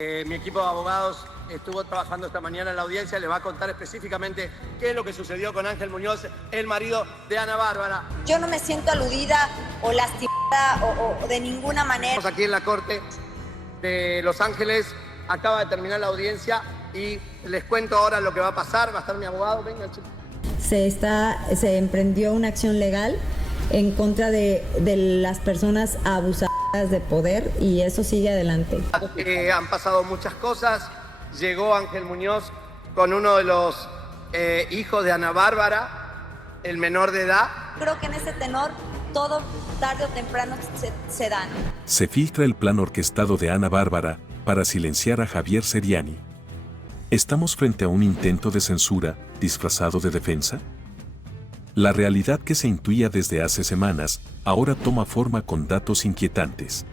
Mi equipo de abogados estuvo trabajando esta mañana en la audiencia, les va a contar específicamente qué es lo que sucedió con Ángel Muñoz, el marido de Ana Bárbara. Yo no me siento aludida o lastimada o de ninguna manera. Estamos aquí en la Corte de Los Ángeles, acaba de terminar la audiencia y les cuento ahora lo que va a pasar. Va a estar mi abogado, venga, chicos. Se emprendió una acción legal en contra de las personas abusadas de poder y eso sigue adelante. Han pasado muchas cosas. Llegó Ángel Muñoz con uno de los hijos de Ana Bárbara, el menor de edad. Creo que en ese tenor todo tarde o temprano se da. Se filtra el plan orquestado de Ana Bárbara para silenciar a Javier Ceriani. ¿Estamos frente a un intento de censura disfrazado de defensa? La realidad que se intuía desde hace semanas, ahora toma forma con datos inquietantes.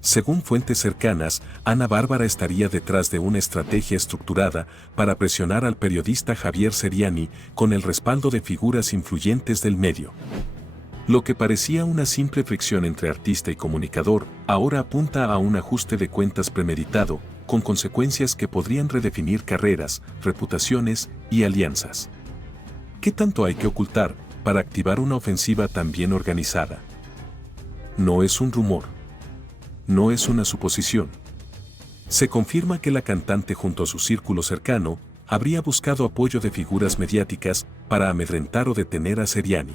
Según fuentes cercanas, Ana Bárbara estaría detrás de una estrategia estructurada para presionar al periodista Javier Ceriani con el respaldo de figuras influyentes del medio. Lo que parecía una simple fricción entre artista y comunicador, ahora apunta a un ajuste de cuentas premeditado, con consecuencias que podrían redefinir carreras, reputaciones y alianzas. ¿Qué tanto hay que ocultar para activar una ofensiva tan bien organizada? No es un rumor. No es una suposición. Se confirma que la cantante junto a su círculo cercano habría buscado apoyo de figuras mediáticas para amedrentar o detener a Ceriani.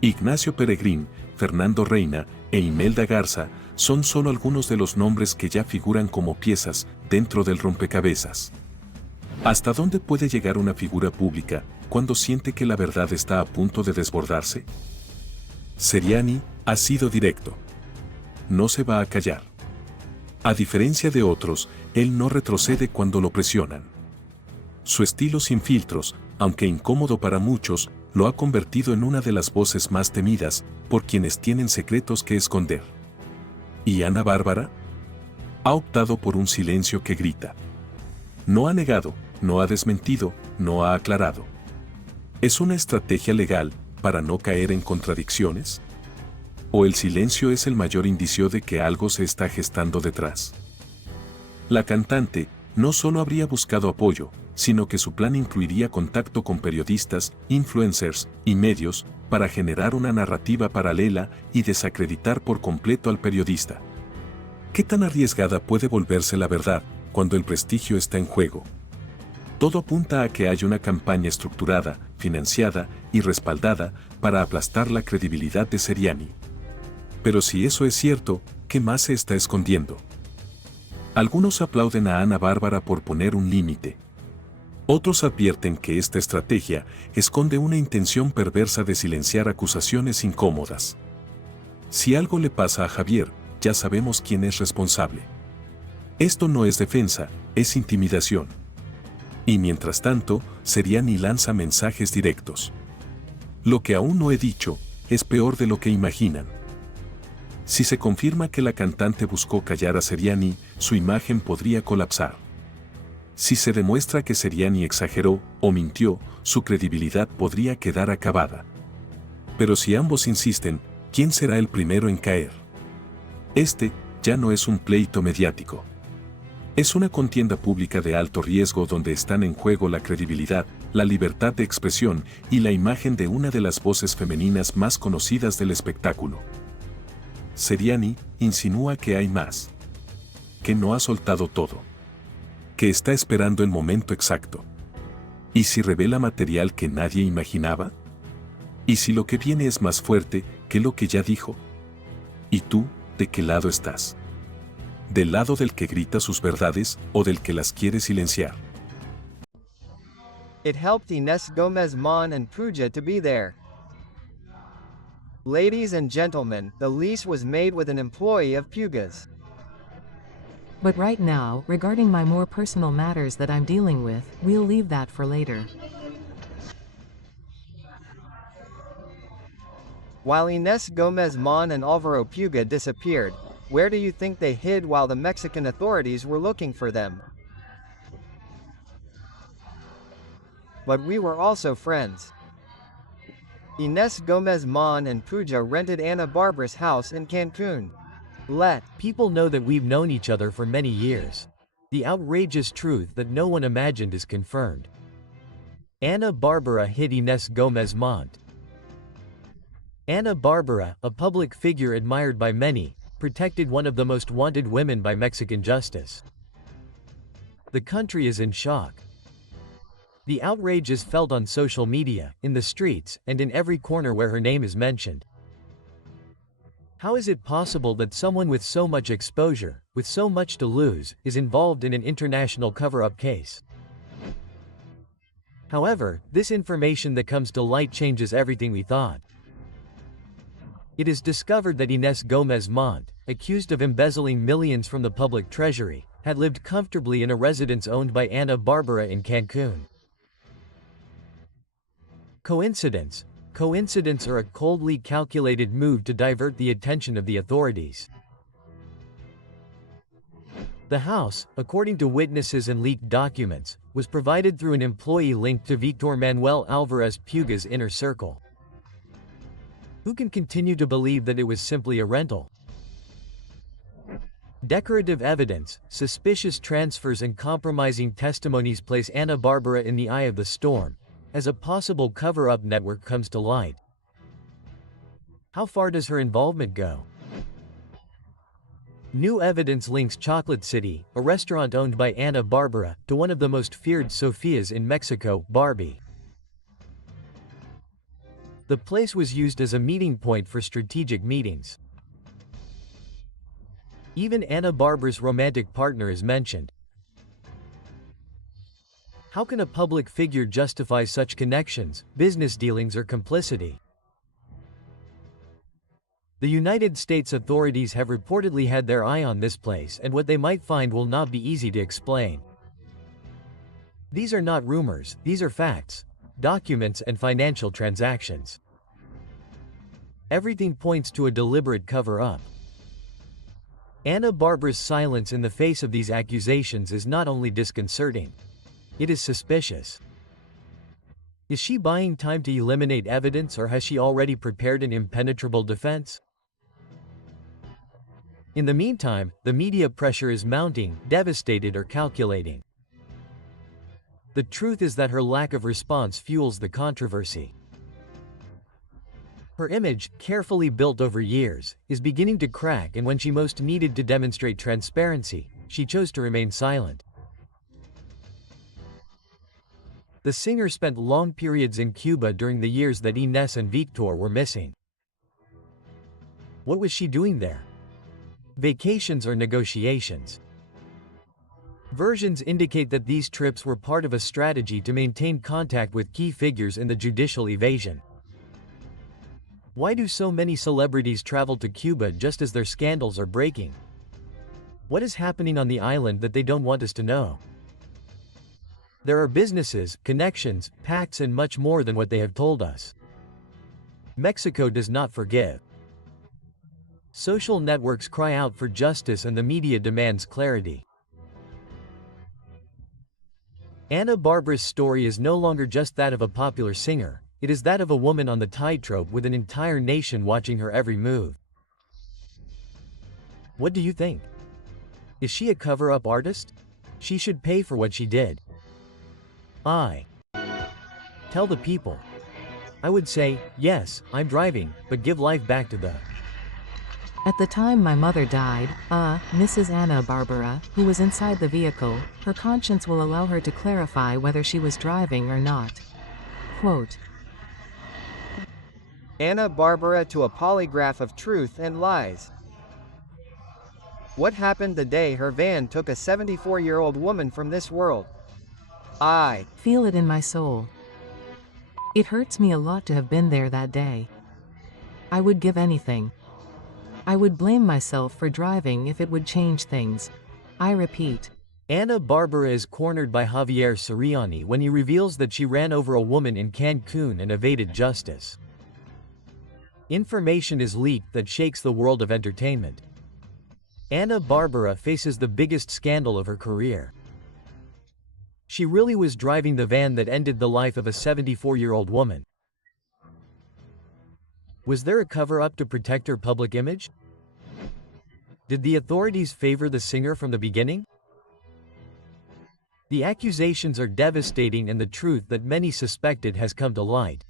Ignacio Peregrín, Fernando Reina e Imelda Garza son solo algunos de los nombres que ya figuran como piezas dentro del rompecabezas. ¿Hasta dónde puede llegar una figura pública cuando siente que la verdad está a punto de desbordarse? Ceriani ha sido directo. No se va a callar. A diferencia de otros, él no retrocede cuando lo presionan. Su estilo sin filtros, aunque incómodo para muchos, lo ha convertido en una de las voces más temidas por quienes tienen secretos que esconder. ¿Y Ana Bárbara? Ha optado por un silencio que grita. No ha negado, no ha desmentido, no ha aclarado. ¿Es una estrategia legal para no caer en contradicciones? ¿O el silencio es el mayor indicio de que algo se está gestando detrás? La cantante no solo habría buscado apoyo, sino que su plan incluiría contacto con periodistas, influencers y medios para generar una narrativa paralela y desacreditar por completo al periodista. ¿Qué tan arriesgada puede volverse la verdad cuando el prestigio está en juego? Todo apunta a que hay una campaña estructurada, financiada y respaldada para aplastar la credibilidad de Ceriani. Pero si eso es cierto, ¿qué más se está escondiendo? Algunos aplauden a Ana Bárbara por poner un límite. Otros advierten que esta estrategia esconde una intención perversa de silenciar acusaciones incómodas. Si algo le pasa a Javier, ya sabemos quién es responsable. Esto no es defensa, es intimidación. Y mientras tanto, Ceriani lanza mensajes directos. Lo que aún no he dicho, es peor de lo que imaginan. Si se confirma que la cantante buscó callar a Ceriani, su imagen podría colapsar. Si se demuestra que Ceriani exageró o mintió, su credibilidad podría quedar acabada. Pero si ambos insisten, ¿quién será el primero en caer? Este ya no es un pleito mediático. Es una contienda pública de alto riesgo donde están en juego la credibilidad, la libertad de expresión y la imagen de una de las voces femeninas más conocidas del espectáculo. Ceriani insinúa que hay más. Que no ha soltado todo. Que está esperando el momento exacto. ¿Y si revela material que nadie imaginaba? ¿Y si lo que viene es más fuerte que lo que ya dijo? ¿Y tú, de qué lado estás? ¿Del lado del que grita sus verdades o del que las quiere silenciar? It helped 𝗗𝗏𝗰𝗲 to be there. Ladies and gentlemen, the lease was made with an employee of 𝗗𝗏𝗰𝗲's. But right now, regarding my more personal matters that I'm dealing with, we'll leave that for later. While 𝗗𝗏𝗰𝗲 and Álvaro Puga disappeared, where do you think they hid while the Mexican authorities were looking for them? But we were also friends. 𝗗𝗏𝗰𝗲 and Puga rented Ana Barbara's house in Cancun. Let people know that we've known each other for many years. The outrageous truth that no one imagined is confirmed. Ana Bárbara hit 𝗖𝗘𝗥𝗜𝗓. Ana Bárbara, a public figure admired by many, protected one of the most wanted women by Mexican justice. The country is in shock. The outrage is felt on social media, in the streets, and in every corner where her name is mentioned. How is it possible that someone with so much exposure, with so much to lose, is involved in an international cover-up case? However, this information that comes to light changes everything we thought. It is discovered that 𝗖𝗘𝗥𝗜𝗓, accused of embezzling millions from the public treasury, had lived comfortably in a residence owned by Ana Bárbara in Cancun. Coincidence? Coincidence or a coldly calculated move to divert the attention of the authorities? The house, according to witnesses and leaked documents, was provided through an employee linked to Víctor Manuel Álvarez Puga's inner circle. Who can continue to believe that it was simply a rental? Decorative evidence, suspicious transfers and compromising testimonies place Ana Bárbara in the eye of the storm, as a possible cover-up network comes to light. How far does her involvement go? New evidence links Chocolate City, a restaurant owned by Ana Bárbara, to one of the most feared Sofias in Mexico, Barbie. The place was used as a meeting point for strategic meetings. Even Ana Bárbara's romantic partner is mentioned. How can a public figure justify such connections, business dealings or complicity? The United States authorities have reportedly had their eye on this place, and what they might find will not be easy to explain. These are not rumors, these are facts, documents and financial transactions. Everything points to a deliberate cover-up. Ana Bárbara's silence in the face of these accusations is not only disconcerting, it is suspicious. Is she buying time to eliminate evidence, or has she already prepared an impenetrable defense? In the meantime, the media pressure is mounting, devastated or calculating. The truth is that her lack of response fuels the controversy. Her image, carefully built over years, is beginning to crack, and when she most needed to demonstrate transparency, she chose to remain silent. The singer spent long periods in Cuba during the years that Inés and Víctor were missing. What was she doing there? Vacations or negotiations? Versions indicate that these trips were part of a strategy to maintain contact with key figures in the judicial evasion. Why do so many celebrities travel to Cuba just as their scandals are breaking? What is happening on the island that they don't want us to know? There are businesses, connections, pacts and much more than what they have told us. Mexico does not forgive. Social networks cry out for justice and the media demands clarity. Ana Bárbara's story is no longer just that of a popular singer, it is that of a woman on the tightrope with an entire nation watching her every move. What do you think? Is she a cover-up artist? She should pay for what she did. Tell the people. I would say, yes, I'm driving, but give life back to the... At the time my mother died, Mrs. Ana Bárbara, who was inside the vehicle, her conscience will allow her to clarify whether she was driving or not. Quote. Ana Bárbara to a polygraph of truth and lies. What happened the day her van took a 74-year-old woman from this world? I feel it in my soul. It hurts me a lot to have been there that day. I would give anything. I would blame myself for driving if it would change things. I repeat. Ana Bárbara is cornered by Javier Ceriani when he reveals that she ran over a woman in Cancun and evaded justice. Information is leaked that shakes the world of entertainment. Ana Bárbara faces the biggest scandal of her career. She really was driving the van that ended the life of a 74-year-old woman. Was there a cover-up to protect her public image? Did the authorities favor the singer from the beginning? The accusations are devastating and the truth that many suspected has come to light.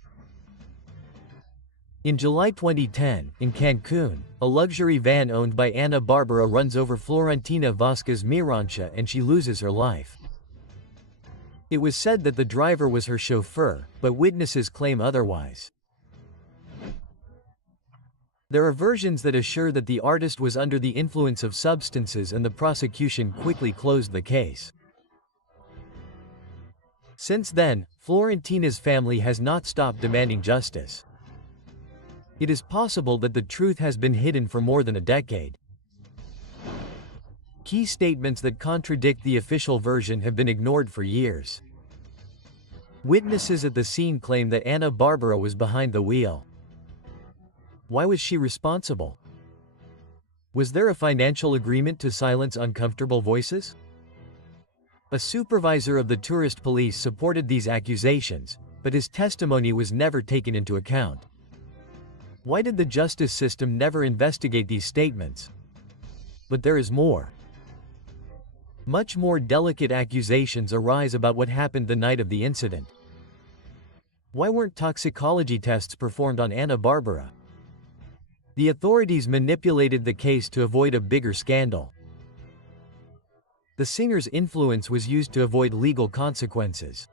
In July 2010, in Cancun, a luxury van owned by Ana Bárbara runs over 𝗗𝗏𝗰𝗵𝗲 and she loses her life. It was said that the driver was her chauffeur, but witnesses claim otherwise. There are versions that assure that the artist was under the influence of substances and the prosecution quickly closed the case. Since then, 𝗗𝗏𝗏𝗏's family has not stopped demanding justice. It is possible that the truth has been hidden for more than a decade. Key statements that contradict the official version have been ignored for years. Witnesses at the scene claim that Ana Bárbara was behind the wheel. Why was she responsible? Was there a financial agreement to silence uncomfortable voices? A supervisor of the tourist police supported these accusations, but his testimony was never taken into account. Why did the justice system never investigate these statements? But there is more. Much more delicate accusations arise about what happened the night of the incident. Why weren't toxicology tests performed on Ana Bárbara? The authorities manipulated the case to avoid a bigger scandal. The singer's influence was used to avoid legal consequences.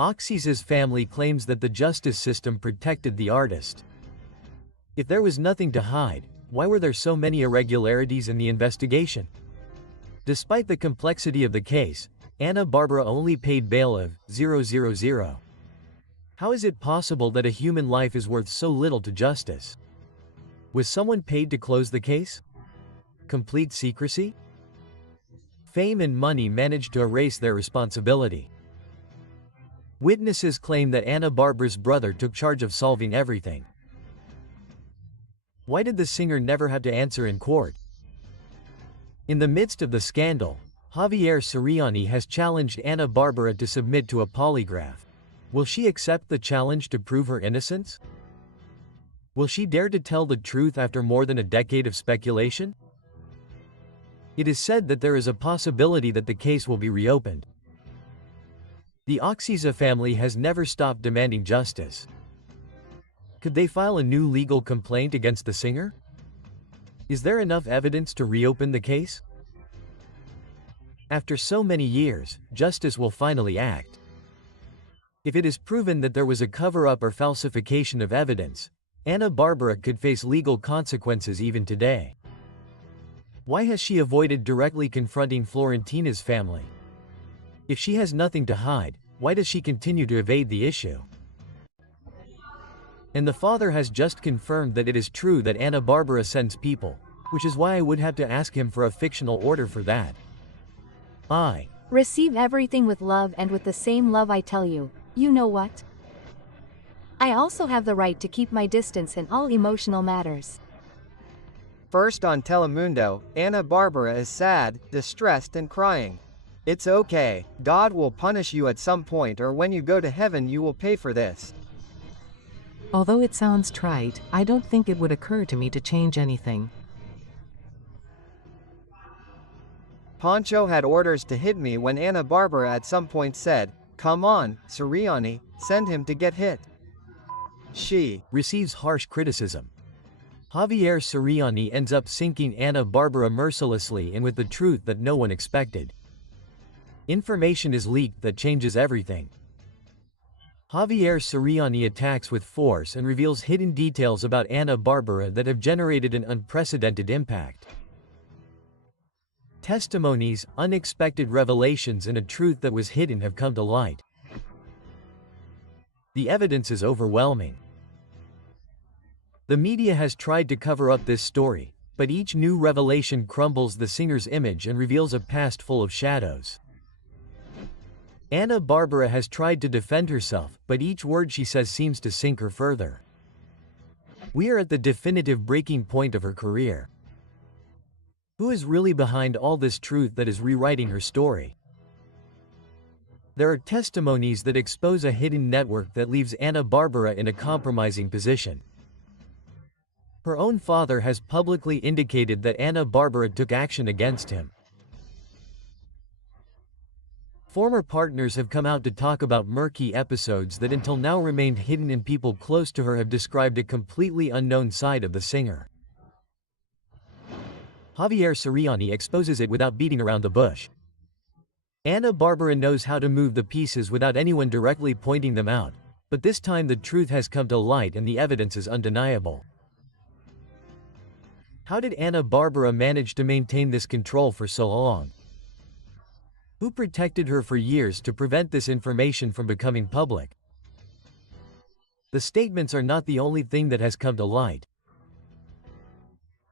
𝗗𝗏𝗏𝗏's family claims that the justice system protected the artist. If there was nothing to hide, why were there so many irregularities in the investigation? Despite the complexity of the case, Ana Bárbara only paid bail of $000. How is it possible that a human life is worth so little to justice? Was someone paid to close the case? Complete secrecy? Fame and money managed to erase their responsibility. Witnesses claim that Ana Bárbara's brother took charge of solving everything. Why did the singer never have to answer in court? In the midst of the scandal, Javier Ceriani has challenged Ana Bárbara to submit to a polygraph. Will she accept the challenge to prove her innocence? Will she dare to tell the truth after more than a decade of speculation? It is said that there is a possibility that the case will be reopened. The 𝗗𝗏𝗏𝗏 family has never stopped demanding justice. Could they file a new legal complaint against the singer? Is there enough evidence to reopen the case? After so many years, justice will finally act. If it is proven that there was a cover-up or falsification of evidence, Ana Bárbara could face legal consequences even today. Why has she avoided directly confronting 𝗗𝗏𝗏𝗏's family? If she has nothing to hide, why does she continue to evade the issue? And the father has just confirmed that it is true that Ana Bárbara sends people, which is why I would have to ask him for a fictional order for that. I receive everything with love and with the same love I tell you, you know what? I also have the right to keep my distance in all emotional matters. First on Telemundo, Ana Bárbara is sad, distressed and crying. It's okay, God will punish you at some point, or when you go to heaven you will pay for this. Although it sounds trite, I don't think it would occur to me to change anything. Poncho had orders to hit me when Ana Bárbara at some point said, "Come on, Ceriani, send him to get hit." She receives harsh criticism. Javier Ceriani ends up sinking Ana Bárbara mercilessly and with the truth that no one expected. Information is leaked that changes everything. Javier Ceriani attacks with force and reveals hidden details about Ana Bárbara that have generated an unprecedented impact. Testimonies, unexpected revelations and a truth that was hidden have come to light. The evidence is overwhelming. The media has tried to cover up this story, but each new revelation crumbles the singer's image and reveals a past full of shadows. Ana Bárbara has tried to defend herself, but each word she says seems to sink her further. We are at the definitive breaking point of her career. Who is really behind all this truth that is rewriting her story? There are testimonies that expose a hidden network that leaves Ana Bárbara in a compromising position. Her own father has publicly indicated that Ana Bárbara took action against him. Former partners have come out to talk about murky episodes that until now remained hidden, and people close to her have described a completely unknown side of the singer. Javier Ceriani exposes it without beating around the bush. Ana Bárbara knows how to move the pieces without anyone directly pointing them out, but this time the truth has come to light and the evidence is undeniable. How did Ana Bárbara manage to maintain this control for so long? Who protected her for years to prevent this information from becoming public? The statements are not the only thing that has come to light.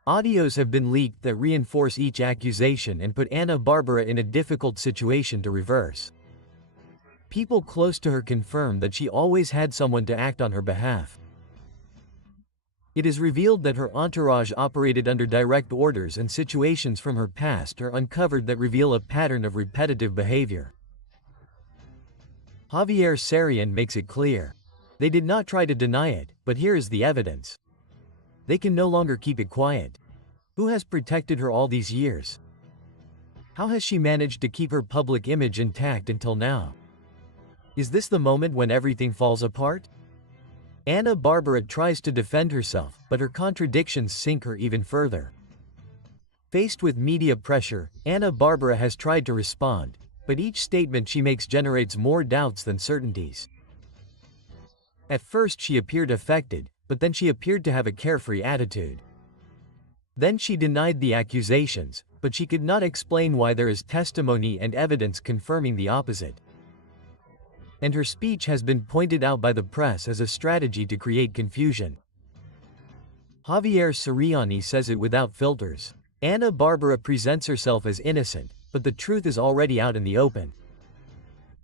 Audios have been leaked that reinforce each accusation and put Ana Bárbara in a difficult situation to reverse. People close to her confirm that she always had someone to act on her behalf. It is revealed that her entourage operated under direct orders, and situations from her past are uncovered that reveal a pattern of repetitive behavior. Javier Ceriani makes it clear. They did not try to deny it, but here is the evidence. They can no longer keep it quiet. Who has protected her all these years? How has she managed to keep her public image intact until now? Is this the moment when everything falls apart? Ana Bárbara tries to defend herself, but her contradictions sink her even further. Faced with media pressure, Ana Bárbara has tried to respond, but each statement she makes generates more doubts than certainties. At first she appeared affected, but then she appeared to have a carefree attitude. Then she denied the accusations, but she could not explain why there is testimony and evidence confirming the opposite. And her speech has been pointed out by the press as a strategy to create confusion. Javier Ceriani says it without filters. Ana Bárbara presents herself as innocent, but the truth is already out in the open.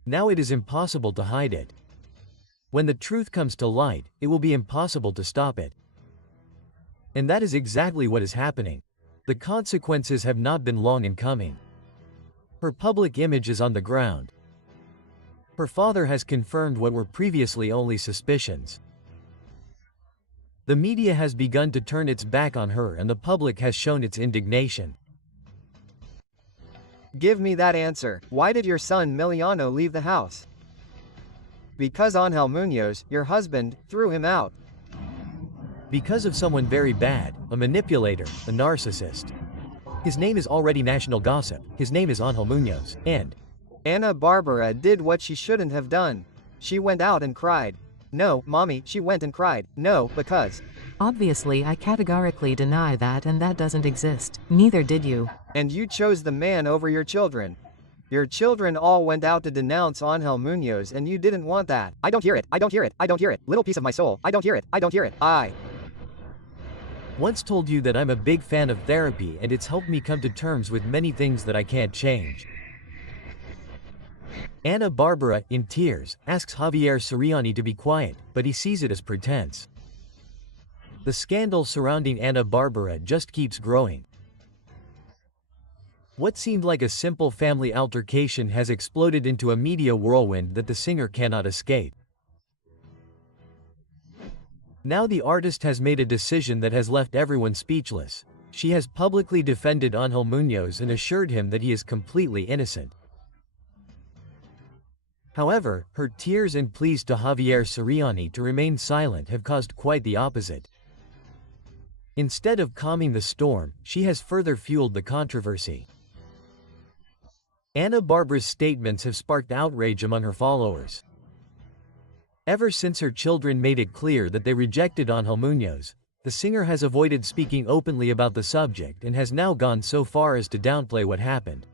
Now it is impossible to hide it. When the truth comes to light, it will be impossible to stop it. And that is exactly what is happening. The consequences have not been long in coming. Her public image is on the ground. Her father has confirmed what were previously only suspicions. The media has begun to turn its back on her, and the public has shown its indignation. Give me that answer. Why did your son Miliano leave the house? Because Ángel Muñoz, your husband, threw him out. Because of someone very bad, a manipulator, a narcissist. His name is already national gossip. His name is Ángel Muñoz, and Ana Bárbara did what she shouldn't have done. She went out and cried. No, mommy, she went and cried. No, because. Obviously, I categorically deny that, and that doesn't exist. Neither did you. And you chose the man over your children. Your children all went out to denounce Ángel Muñoz, and you didn't want that. I don't hear it. I don't hear it. I don't hear it. Little piece of my soul. I don't hear it. I don't hear it. I once told you that I'm a big fan of therapy, and it's helped me come to terms with many things that I can't change. Ana Bárbara, in tears, asks Javier Ceriani to be quiet, but he sees it as pretense. The scandal surrounding Ana Bárbara just keeps growing. What seemed like a simple family altercation has exploded into a media whirlwind that the singer cannot escape. Now the artist has made a decision that has left everyone speechless. She has publicly defended Ángel Muñoz and assured him that he is completely innocent. However, her tears and pleas to Javier Ceriani to remain silent have caused quite the opposite. Instead of calming the storm, she has further fueled the controversy. Ana Bárbara's statements have sparked outrage among her followers. Ever since her children made it clear that they rejected Ángel Muñoz, the singer has avoided speaking openly about the subject and has now gone so far as to downplay what happened.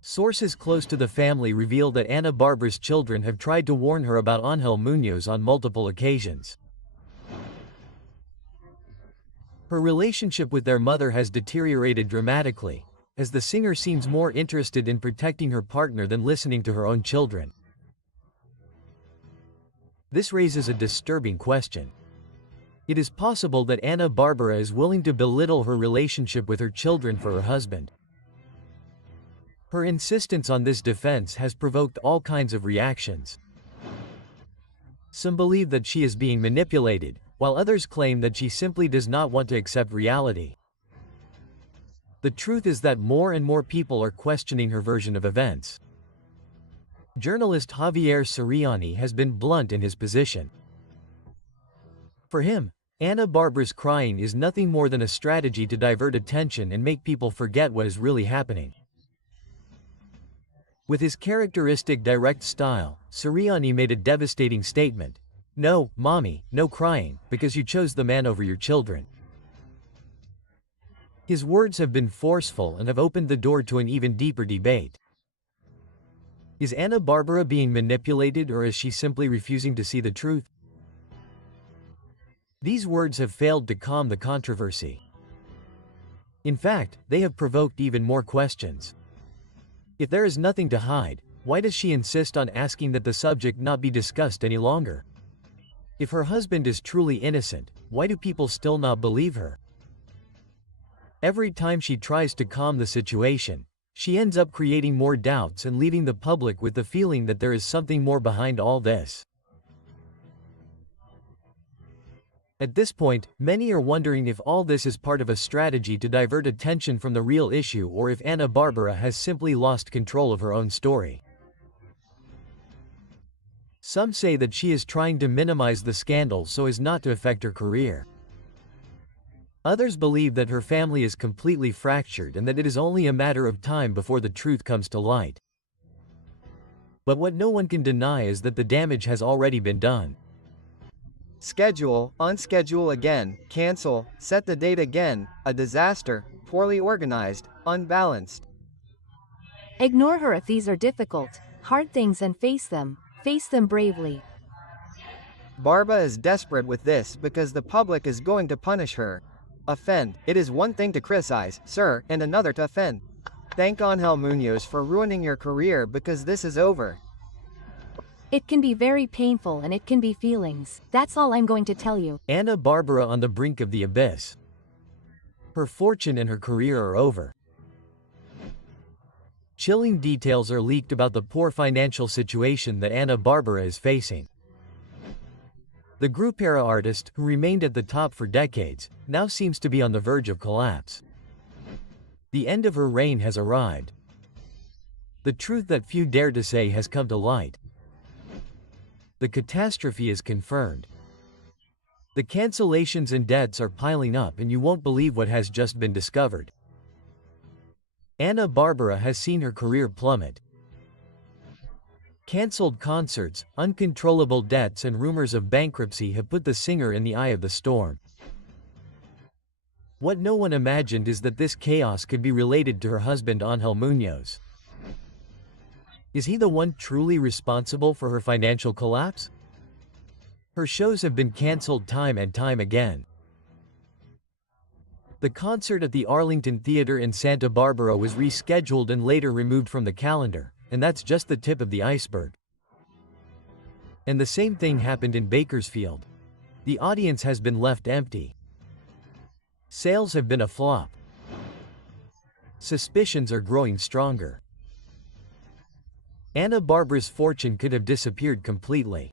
Sources close to the family reveal that Ana Bárbara's children have tried to warn her about Ángel Muñoz on multiple occasions. Her relationship with their mother has deteriorated dramatically, as the singer seems more interested in protecting her partner than listening to her own children. This raises a disturbing question. It is possible that Ana Bárbara is willing to belittle her relationship with her children for her husband. Her insistence on this defense has provoked all kinds of reactions. Some believe that she is being manipulated, while others claim that she simply does not want to accept reality. The truth is that more and more people are questioning her version of events. Journalist Javier Ceriani has been blunt in his position. For him, Ana Bárbara's crying is nothing more than a strategy to divert attention and make people forget what is really happening. With his characteristic direct style, Ceriani made a devastating statement. "No, mommy, no crying, because you chose the man over your children." His words have been forceful and have opened the door to an even deeper debate. Is Ana Bárbara being manipulated, or is she simply refusing to see the truth? These words have failed to calm the controversy. In fact, they have provoked even more questions. If there is nothing to hide, why does she insist on asking that the subject not be discussed any longer? If her husband is truly innocent, why do people still not believe her? Every time she tries to calm the situation, she ends up creating more doubts and leaving the public with the feeling that there is something more behind all this. At this point, many are wondering if all this is part of a strategy to divert attention from the real issue, or if Ana Bárbara has simply lost control of her own story. Some say that she is trying to minimize the scandal so as not to affect her career. Others believe that her family is completely fractured and that it is only a matter of time before the truth comes to light. But what no one can deny is that the damage has already been done. Schedule, unschedule again, cancel, set the date again, a disaster, poorly organized, unbalanced. Ignore her if these are difficult, hard things and face them bravely. Barba is desperate with this because the public is going to punish her. Offend. It is one thing to criticize, sir, and another to offend. Thank Ángel Muñoz for ruining your career because this is over. It can be very painful and it can be feelings. That's all I'm going to tell you. Ana Bárbara on the brink of the abyss. Her fortune and her career are over. Chilling details are leaked about the poor financial situation that Ana Bárbara is facing. The 𝗗𝗄𝗏 artist, who remained at the top for decades, now seems to be on the verge of collapse. The end of her reign has arrived. The truth that few dare to say has come to light. The catastrophe is confirmed. The cancellations and debts are piling up, and you won't believe what has just been discovered. Ana Bárbara has seen her career plummet. Cancelled concerts, uncontrollable debts and rumors of bankruptcy have put the singer in the eye of the storm. What no one imagined is that this chaos could be related to her husband Ángel Muñoz. Is he the one truly responsible for her financial collapse? Her shows have been cancelled time and time again. The concert at the Arlington Theater in Santa Barbara was rescheduled and later removed from the calendar, and that's just the tip of the iceberg. And the same thing happened in Bakersfield. The audience has been left empty. Sales have been a flop. Suspicions are growing stronger. Ana Bárbara's fortune could have disappeared completely.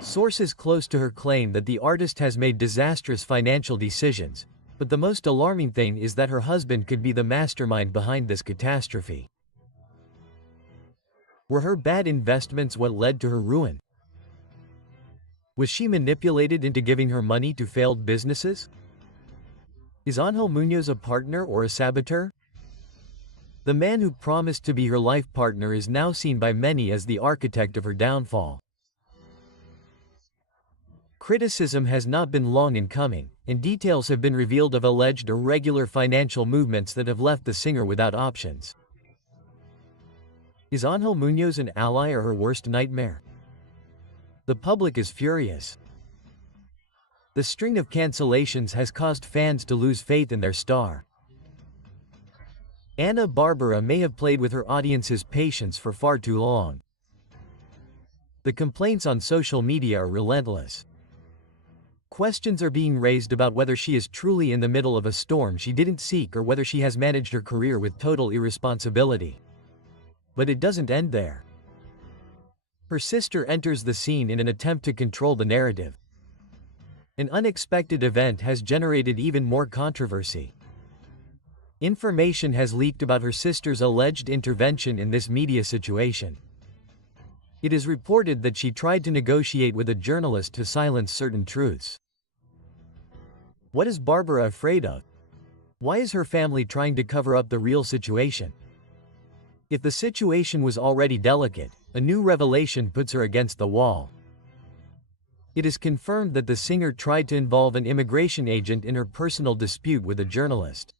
Sources close to her claim that the artist has made disastrous financial decisions, but the most alarming thing is that her husband could be the mastermind behind this catastrophe. Were her bad investments what led to her ruin? Was she manipulated into giving her money to failed businesses? Is Ángel Muñoz a partner or a saboteur? The man who promised to be her life partner is now seen by many as the architect of her downfall. Criticism has not been long in coming, and details have been revealed of alleged irregular financial movements that have left the singer without options. Is Ángel Muñoz an ally or her worst nightmare? The public is furious. The string of cancellations has caused fans to lose faith in their star. Ana Bárbara may have played with her audience's patience for far too long. The complaints on social media are relentless. Questions are being raised about whether she is truly in the middle of a storm she didn't seek or whether she has managed her career with total irresponsibility. But it doesn't end there. Her sister enters the scene in an attempt to control the narrative. An unexpected event has generated even more controversy. Information has leaked about her sister's alleged intervention in this media situation. It is reported that she tried to negotiate with a journalist to silence certain truths. What is Barbara afraid of? Why is her family trying to cover up the real situation? If the situation was already delicate, a new revelation puts her against the wall. It is confirmed that the singer tried to involve an immigration agent in her personal dispute with a journalist.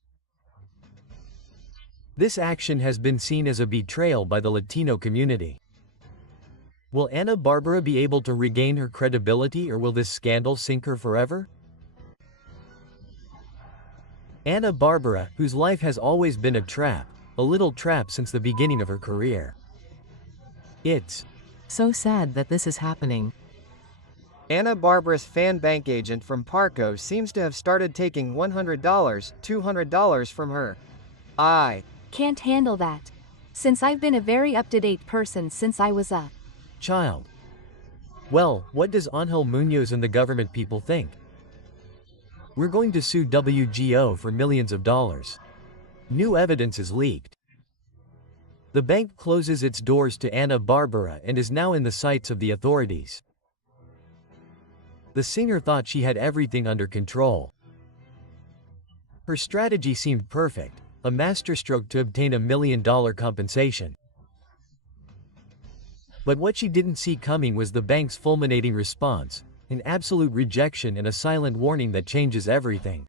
This action has been seen as a betrayal by the Latino community. Will Ana Bárbara be able to regain her credibility, or will this scandal sink her forever? Ana Bárbara, whose life has always been a trap, a little trap since the beginning of her career. It's So sad that this is happening. Ana Bárbara's fan bank agent from Parco seems to have started taking $100, $200 from her. I Can't handle that. Since I've been a very up-to-date person since I was a child. Well, what does Ángel Muñoz and the government people think? We're going to sue WGO for millions of dollars. New evidence is leaked. The bank closes its doors to Ana Bárbara and is now in the sights of the authorities. The singer thought she had everything under control. Her strategy seemed perfect, a masterstroke to obtain $1 million compensation. But what she didn't see coming was the bank's fulminating response, an absolute rejection and a silent warning that changes everything.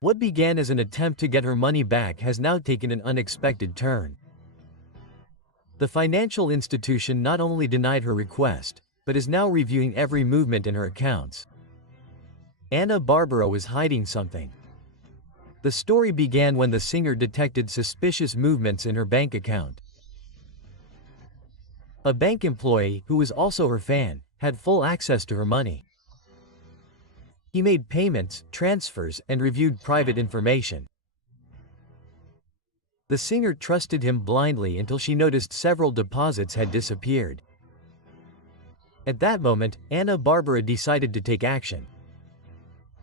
What began as an attempt to get her money back has now taken an unexpected turn. The financial institution not only denied her request, but is now reviewing every movement in her accounts. Ana Bárbara was hiding something. The story began when the singer detected suspicious movements in her bank account. A bank employee, who was also her fan, had full access to her money. He made payments, transfers, and reviewed private information. The singer trusted him blindly until she noticed several deposits had disappeared. At that moment, Ana Bárbara decided to take action.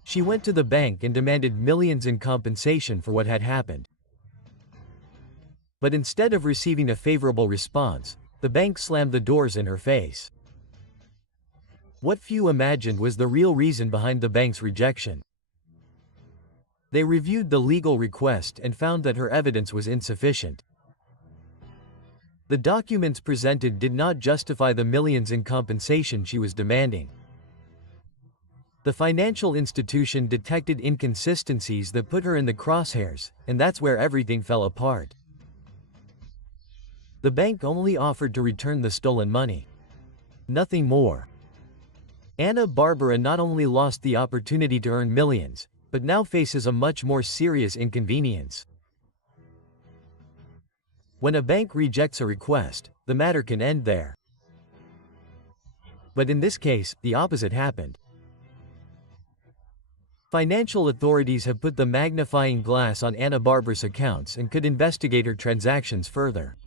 She went to the bank and demanded millions in compensation for what had happened. But instead of receiving a favorable response, the bank slammed the doors in her face. What few imagined was the real reason behind the bank's rejection. They reviewed the legal request and found that her evidence was insufficient. The documents presented did not justify the millions in compensation she was demanding. The financial institution detected inconsistencies that put her in the crosshairs, and that's where everything fell apart. The bank only offered to return the stolen money. Nothing more. Ana Bárbara not only lost the opportunity to earn millions, but now faces a much more serious inconvenience. When a bank rejects a request, the matter can end there. But in this case, the opposite happened. Financial authorities have put the magnifying glass on Ana Bárbara's accounts and could investigate her transactions further.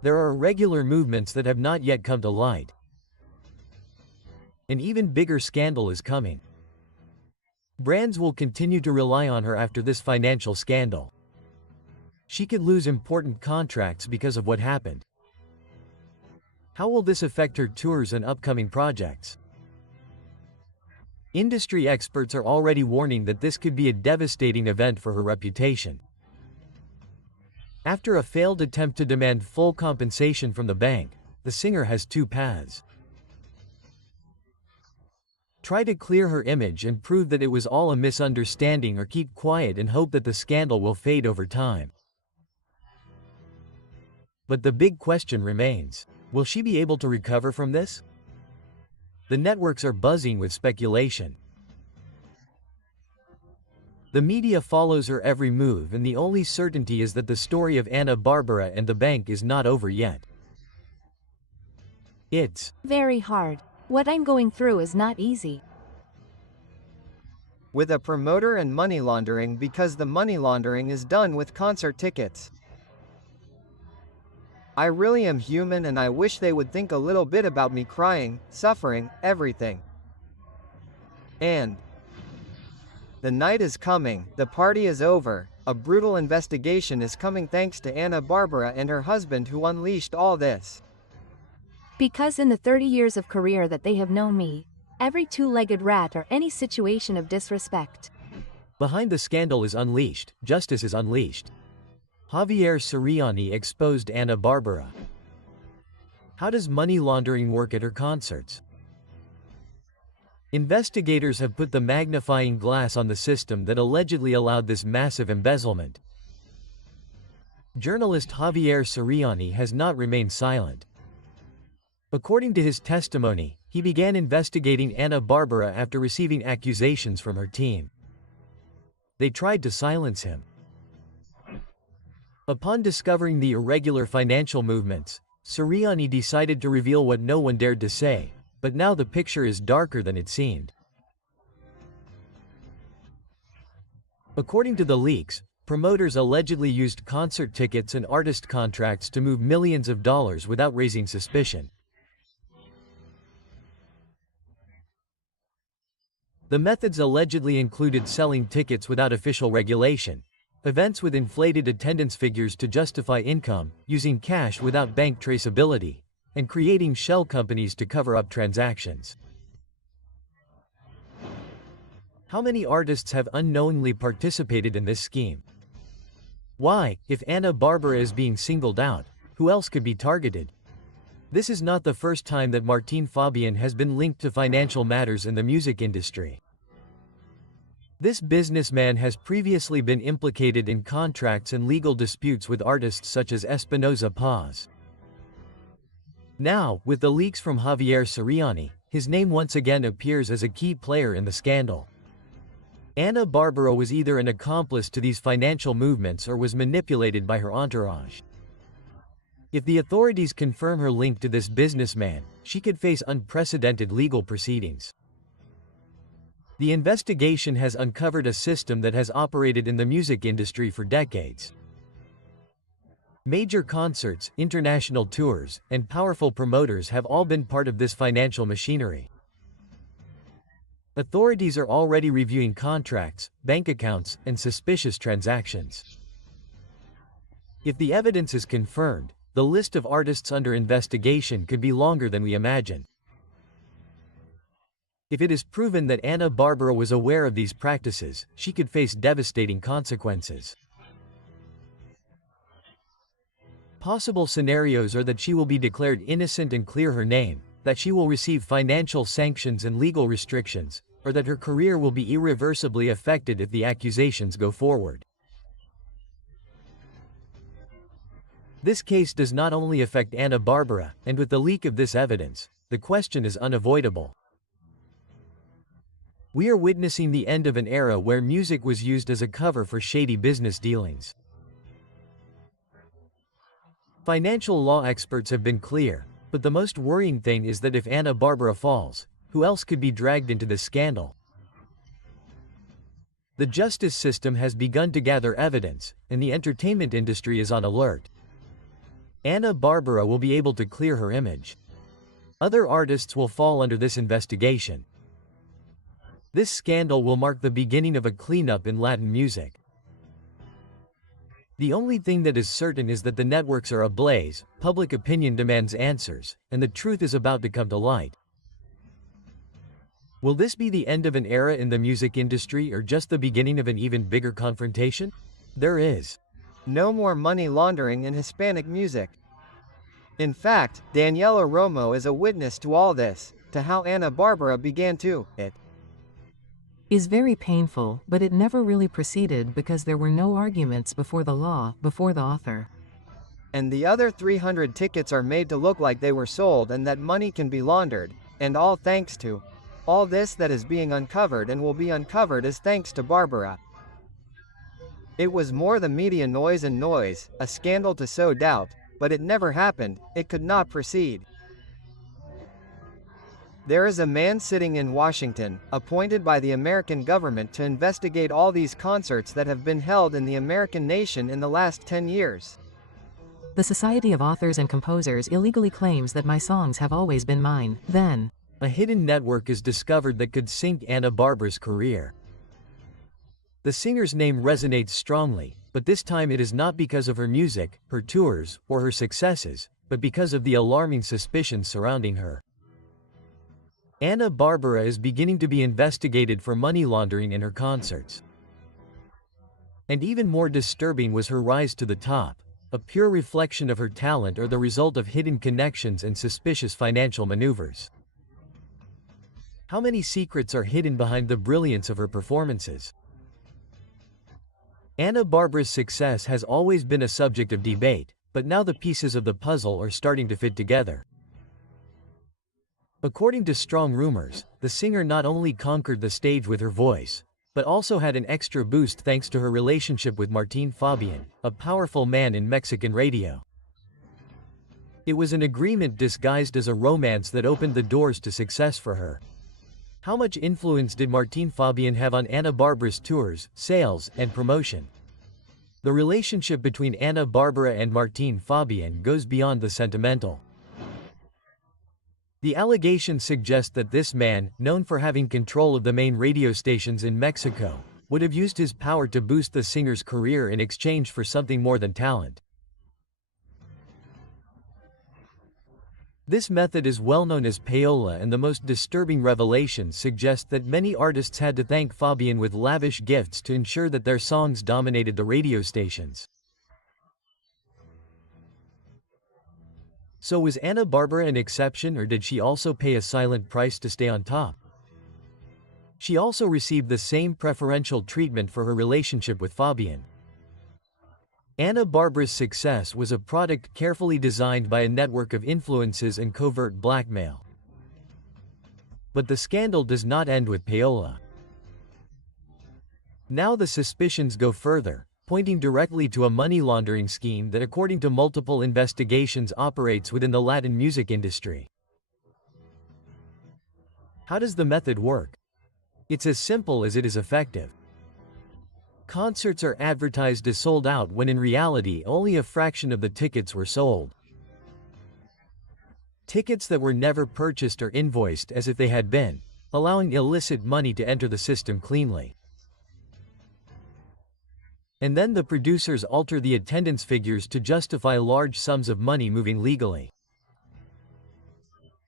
There are irregular movements that have not yet come to light. An even bigger scandal is coming. Brands will continue to rely on her after this financial scandal. She could lose important contracts because of what happened. How will this affect her tours and upcoming projects? Industry experts are already warning that this could be a devastating event for her reputation. After a failed attempt to demand full compensation from the bank, the singer has two paths. Try to clear her image and prove that it was all a misunderstanding, or keep quiet and hope that the scandal will fade over time. But the big question remains: will she be able to recover from this? The networks are buzzing with speculation. The media follows her every move, and the only certainty is that the story of Ana Bárbara and the bank is not over yet. It's very hard. What I'm going through is not easy. with a promoter and money laundering, because the money laundering is done with concert tickets. I really am human and I wish they would think a little bit about me crying, suffering, everything. And the night is coming, the party is over, a brutal investigation is coming thanks to Ana Bárbara and her husband who unleashed all this. Because in the 30 years of career that they have known me, every two-legged rat or any situation of disrespect. Behind the scandal is unleashed, justice is unleashed. Javier Ceriani exposed Ana Bárbara. How does money laundering work at her concerts? Investigators have put the magnifying glass on the system that allegedly allowed this massive embezzlement. Journalist Javier Ceriani has not remained silent. According to his testimony, he began investigating Ana Bárbara after receiving accusations from her team. They tried to silence him. Upon discovering the irregular financial movements, Ceriani decided to reveal what no one dared to say, but now the picture is darker than it seemed. According to the leaks, promoters allegedly used concert tickets and artist contracts to move millions of dollars without raising suspicion. The methods allegedly included selling tickets without official regulation, events with inflated attendance figures to justify income, using cash without bank traceability, and creating shell companies to cover up transactions. How many artists have unknowingly participated in this scheme? Why, if Ana Bárbara is being singled out, who else could be targeted? This is not the first time that Martín Fabián has been linked to financial matters in the music industry. This businessman has previously been implicated in contracts and legal disputes with artists such as 𝗗𝗏𝗰𝗲. Now, with the leaks from Javier Ceriani, his name once again appears as a key player in the scandal. Ana Bárbara was either an accomplice to these financial movements or was manipulated by her entourage. If the authorities confirm her link to this businessman, she could face unprecedented legal proceedings. The investigation has uncovered a system that has operated in the music industry for decades. Major concerts, international tours, and powerful promoters have all been part of this financial machinery. Authorities are already reviewing contracts, bank accounts, and suspicious transactions. If the evidence is confirmed, the list of artists under investigation could be longer than we imagine. If it is proven that Ana Bárbara was aware of these practices, she could face devastating consequences. Possible scenarios are that she will be declared innocent and clear her name, that she will receive financial sanctions and legal restrictions, or that her career will be irreversibly affected if the accusations go forward. This case does not only affect Ana Bárbara, and with the leak of this evidence, the question is unavoidable. We are witnessing the end of an era where music was used as a cover for shady business dealings. Financial law experts have been clear, but the most worrying thing is that if Ana Bárbara falls, who else could be dragged into this scandal? The justice system has begun to gather evidence, and the entertainment industry is on alert. Ana Bárbara will be able to clear her image. Other artists will fall under this investigation. This scandal will mark the beginning of a cleanup in Latin music. The only thing that is certain is that the networks are ablaze, public opinion demands answers, and the truth is about to come to light. Will this be the end of an era in the music industry or just the beginning of an even bigger confrontation? There is no more money laundering in Hispanic music. In fact, Daniela Romo is a witness to all this, to how Ana Bárbara began to it. Is very painful, but it never really proceeded because there were no arguments before the law, before the author. And the other 300 tickets are made to look like they were sold and that money can be laundered, and all thanks to all this that is being uncovered and will be uncovered is thanks to Bárbara. It was more the media noise and noise, a scandal to sow doubt, but it never happened, it could not proceed. There is a man sitting in Washington, appointed by the American government to investigate all these concerts that have been held in the American nation in the last 10 years. The Society of Authors and Composers illegally claims that my songs have always been mine. Then, a hidden network is discovered that could sink Ana Bárbara's career. The singer's name resonates strongly, but this time it is not because of her music, her tours, or her successes, but because of the alarming suspicions surrounding her. Ana Bárbara is beginning to be investigated for money laundering in her concerts. And even more disturbing was her rise to the top, a pure reflection of her talent or the result of hidden connections and suspicious financial maneuvers. How many secrets are hidden behind the brilliance of her performances? Ana Bárbara's success has always been a subject of debate, but now the pieces of the puzzle are starting to fit together. According to strong rumors, the singer not only conquered the stage with her voice, but also had an extra boost thanks to her relationship with Martín Fabián, a powerful man in Mexican radio. It was an agreement disguised as a romance that opened the doors to success for her. How much influence did Martín Fabián have on Ana Bárbara's tours, sales, and promotion? The relationship between Ana Bárbara and Martín Fabián goes beyond the sentimental. The allegations suggest that this man, known for having control of the main radio stations in Mexico, would have used his power to boost the singer's career in exchange for something more than talent. This method is well known as payola, and the most disturbing revelations suggest that many artists had to thank Fabián with lavish gifts to ensure that their songs dominated the radio stations. So was Ana Bárbara an exception, or did she also pay a silent price to stay on top? She also received the same preferential treatment for her relationship with Fabián. Ana Bárbara's success was a product carefully designed by a network of influences and covert blackmail. But the scandal does not end with payola. Now the suspicions go further, pointing directly to a money laundering scheme that, according to multiple investigations, operates within the Latin music industry. How does the method work? It's as simple as it is effective. Concerts are advertised as sold out when in reality only a fraction of the tickets were sold. Tickets that were never purchased are invoiced as if they had been, allowing illicit money to enter the system cleanly. And then the producers alter the attendance figures to justify large sums of money moving legally.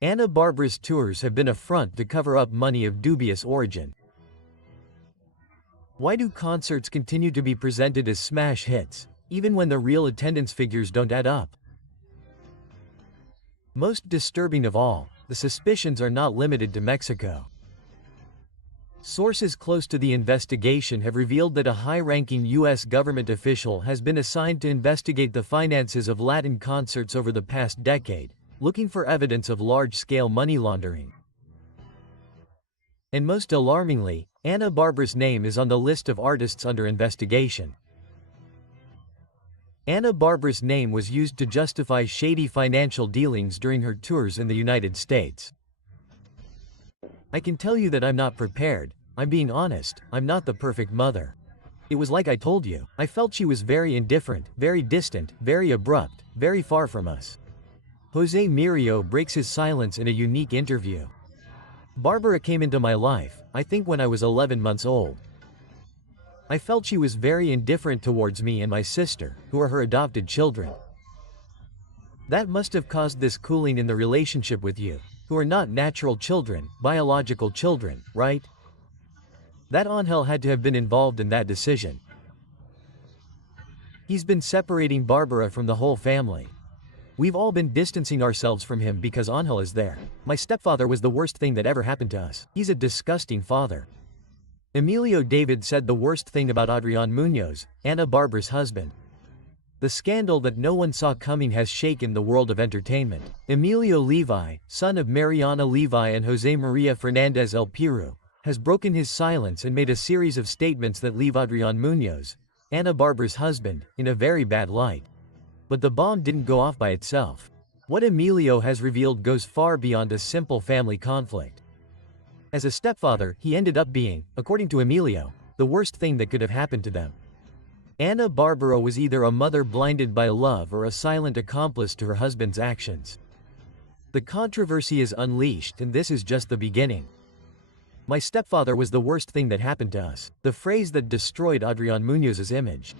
Ana Bárbara's tours have been a front to cover up money of dubious origin. Why do concerts continue to be presented as smash hits, even when the real attendance figures don't add up? Most disturbing of all, the suspicions are not limited to Mexico. Sources close to the investigation have revealed that a high-ranking U.S. government official has been assigned to investigate the finances of Latin concerts over the past decade, looking for evidence of large-scale money laundering. And most alarmingly, Ana Bárbara's name is on the list of artists under investigation. Ana Bárbara's name was used to justify shady financial dealings during her tours in the United States. I can tell you that I'm not prepared. I'm being honest, I'm not the perfect mother. It was like I told you, I felt she was very indifferent, very distant, very abrupt, very far from us. José Murillo breaks his silence in a unique interview. Bárbara came into my life, I think when I was 11 months old. I felt she was very indifferent towards me and my sister, who are her adopted children. That must have caused this cooling in the relationship with you, who are not natural children, biological children, right? That Ángel had to have been involved in that decision. He's been separating Bárbara from the whole family. We've all been distancing ourselves from him because Ángel is there. My stepfather was the worst thing that ever happened to us. He's a disgusting father. Emilio David said the worst thing about Adrián Muñoz, Ana Bárbara's husband. The scandal that no one saw coming has shaken the world of entertainment. Emilio Levi, son of Mariana Levi and José María Fernández El Piru, has broken his silence and made a series of statements that leave Adrián Muñoz, Ana Bárbara's husband, in a very bad light. But the bomb didn't go off by itself. What Emilio has revealed goes far beyond a simple family conflict. As a stepfather, he ended up being, according to Emilio, the worst thing that could have happened to them. Ana Bárbara was either a mother blinded by love or a silent accomplice to her husband's actions. The controversy is unleashed, and this is just the beginning. My stepfather was the worst thing that happened to us, the phrase that destroyed Adrián Muñoz's image.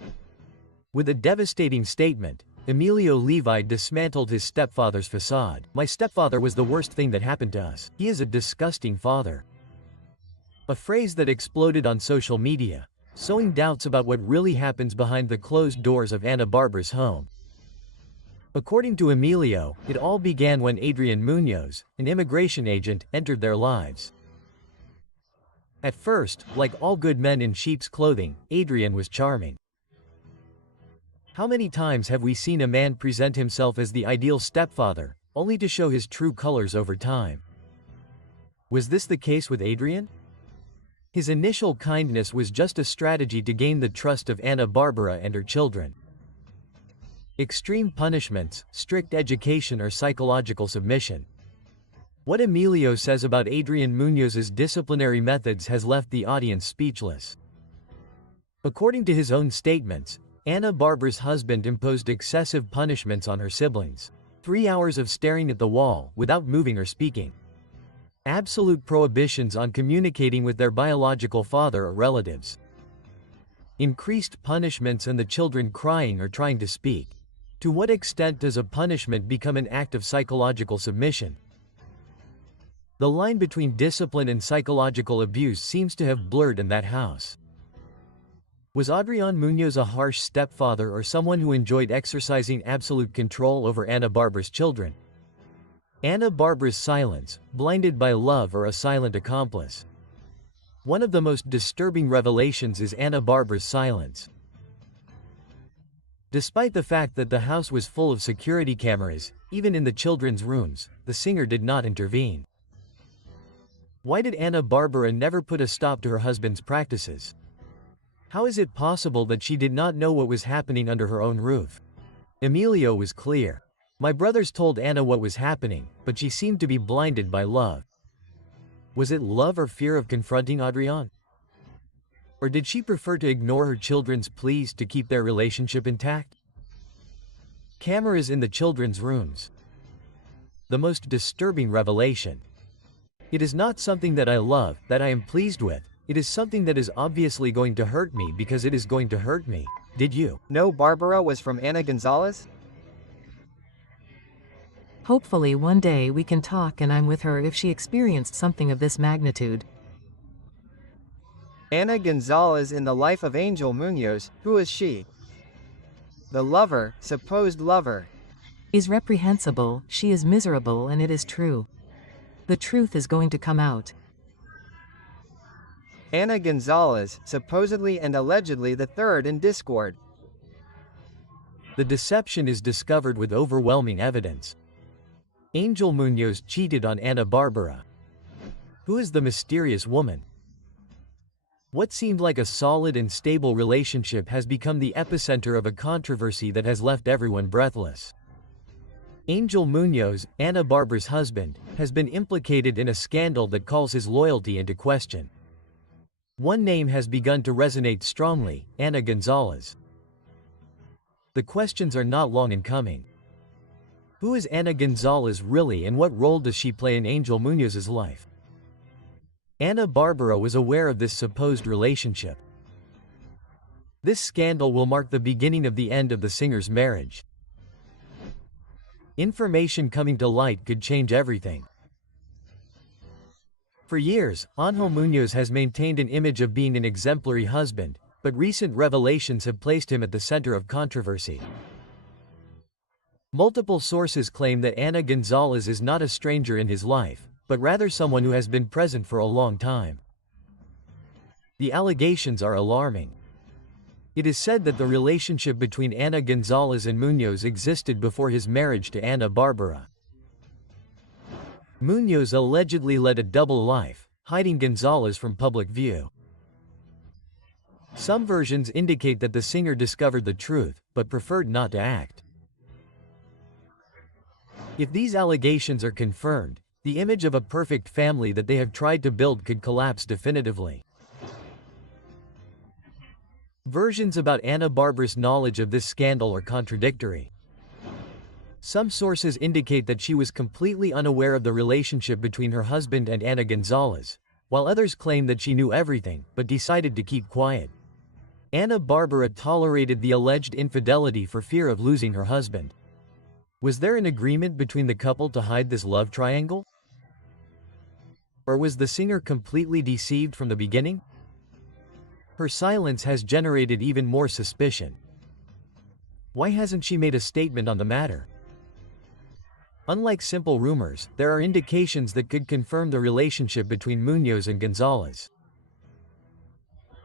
With a devastating statement, Emilio Levi dismantled his stepfather's facade. My stepfather was the worst thing that happened to us. He is a disgusting father. A phrase that exploded on social media, sowing doubts about what really happens behind the closed doors of Ana Bárbara's home. According to Emilio, it all began when Adrián Muñoz, an immigration agent, entered their lives. At first, like all good men in sheep's clothing, Adrián was charming. How many times have we seen a man present himself as the ideal stepfather, only to show his true colors over time? Was this the case with Adrián? His initial kindness was just a strategy to gain the trust of Ana Bárbara and her children. Extreme punishments, strict education, or psychological submission. What Emilio says about Adrián Muñoz's disciplinary methods has left the audience speechless. According to his own statements, Ana Bárbara's husband imposed excessive punishments on her siblings. 3 hours of staring at the wall, without moving or speaking. Absolute prohibitions on communicating with their biological father or relatives. Increased punishments and the children crying or trying to speak. To what extent does a punishment become an act of psychological submission? The line between discipline and psychological abuse seems to have blurred in that house. Was Adrián Muñoz a harsh stepfather or someone who enjoyed exercising absolute control over Ana Bárbara's children? Ana Bárbara's silence, blinded by love, or a silent accomplice? One of the most disturbing revelations is Ana Bárbara's silence. Despite the fact that the house was full of security cameras, even in the children's rooms, the singer did not intervene. Why did Ana Bárbara never put a stop to her husband's practices? How is it possible that she did not know what was happening under her own roof? Emilio was clear. My brothers told Ana what was happening, but she seemed to be blinded by love. Was it love or fear of confronting Adrián? Or did she prefer to ignore her children's pleas to keep their relationship intact? Cameras in the children's rooms. The most disturbing revelation. It is not something that I love, that I am pleased with. It is something that is obviously going to hurt me because it is going to hurt me. Did you know Bárbara was from Ana González? Hopefully one day we can talk and I'm with her if she experienced something of this magnitude. Ana González in the life of Angel Muñoz, who is she? The lover, supposed lover. Is reprehensible, she is miserable, and it is true. The truth is going to come out. Ana González, supposedly and allegedly the third in discord. The deception is discovered with overwhelming evidence. Angel Muñoz cheated on Ana Bárbara. Who is the mysterious woman? What seemed like a solid and stable relationship has become the epicenter of a controversy that has left everyone breathless. Angel Muñoz, Ana Bárbara's husband, has been implicated in a scandal that calls his loyalty into question. One name has begun to resonate strongly: Ana González. The questions are not long in coming. Who is Ana González really, and what role does she play in Angel Muñoz's life? Ana Bárbara was aware of this supposed relationship. This scandal will mark the beginning of the end of the singer's marriage. Information coming to light could change everything. For years, Angel Muñoz has maintained an image of being an exemplary husband, but recent revelations have placed him at the center of controversy. Multiple sources claim that Ana González is not a stranger in his life, but rather someone who has been present for a long time. The allegations are alarming. It is said that the relationship between Ana González and Muñoz existed before his marriage to Ana Bárbara. Muñoz allegedly led a double life, hiding González from public view. Some versions indicate that the singer discovered the truth, but preferred not to act. If these allegations are confirmed, the image of a perfect family that they have tried to build could collapse definitively. Versions about Ana Bárbara's knowledge of this scandal are contradictory. Some sources indicate that she was completely unaware of the relationship between her husband and Ana González, while others claim that she knew everything, but decided to keep quiet. Ana Bárbara tolerated the alleged infidelity for fear of losing her husband. Was there an agreement between the couple to hide this love triangle? Or was the singer completely deceived from the beginning? Her silence has generated even more suspicion. Why hasn't she made a statement on the matter? Unlike simple rumors, there are indications that could confirm the relationship between Muñoz and González.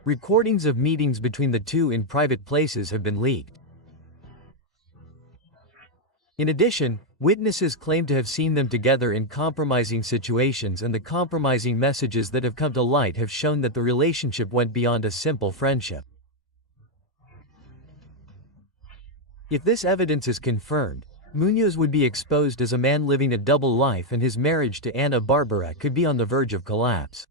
Recordings of meetings between the two in private places have been leaked. In addition, witnesses claim to have seen them together in compromising situations, and the compromising messages that have come to light have shown that the relationship went beyond a simple friendship. If this evidence is confirmed, Muñoz would be exposed as a man living a double life, and his marriage to Ana Bárbara could be on the verge of collapse.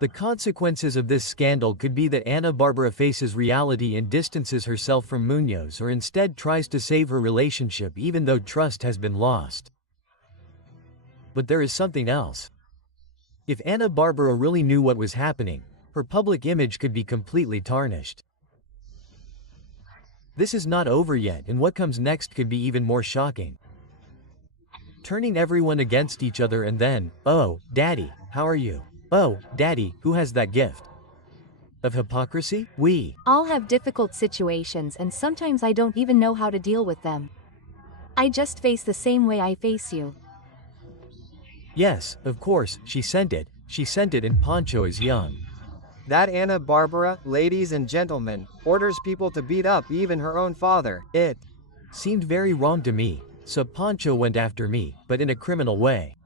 The consequences of this scandal could be that Ana Bárbara faces reality and distances herself from Muñoz, or instead tries to save her relationship even though trust has been lost. But there is something else. If Ana Bárbara really knew what was happening, her public image could be completely tarnished. This is not over yet, and what comes next could be even more shocking. Turning everyone against each other, and then, "Oh, Daddy, how are you? Oh, Daddy, who has that gift of hypocrisy? We all have difficult situations, and sometimes I don't even know how to deal with them. I just face the same way I face you." Yes, of course, she sent it, and Pancho is young. That Ana Bárbara, ladies and gentlemen, orders people to beat up even her own father. It seemed very wrong to me, so Pancho went after me, but in a criminal way.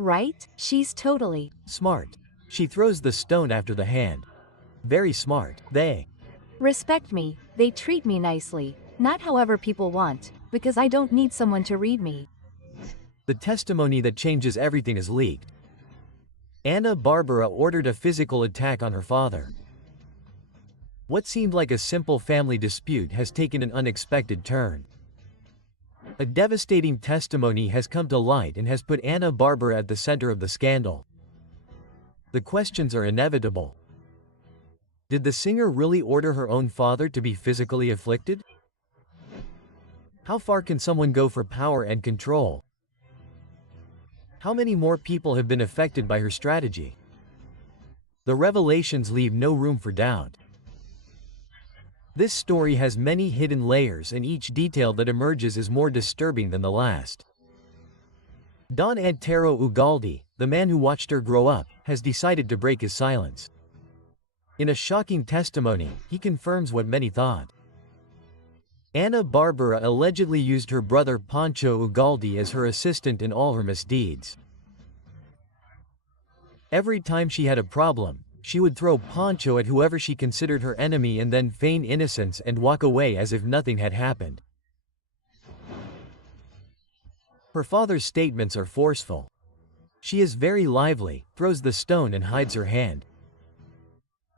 Right? She's totally smart. She throws the stone after the hand. Very smart. They respect me, they treat me nicely, not however people want, because I don't need someone to read me. The testimony that changes everything is leaked. Ana Bárbara ordered a physical attack on her father. What seemed like a simple family dispute has taken an unexpected turn. A devastating testimony has come to light and has put Ana Bárbara at the center of the scandal. The questions are inevitable. Did the singer really order her own father to be physically afflicted? How far can someone go for power and control? How many more people have been affected by her strategy? The revelations leave no room for doubt. This story has many hidden layers, and each detail that emerges is more disturbing than the last. Don Antero Ugalde, the man who watched her grow up, has decided to break his silence. In a shocking testimony, he confirms what many thought. Ana Bárbara allegedly used her brother Pancho Ugalde as her assistant in all her misdeeds. Every time she had a problem, she would throw Pancho at whoever she considered her enemy and then feign innocence and walk away as if nothing had happened. Her father's statements are forceful. She is very lively, throws the stone and hides her hand.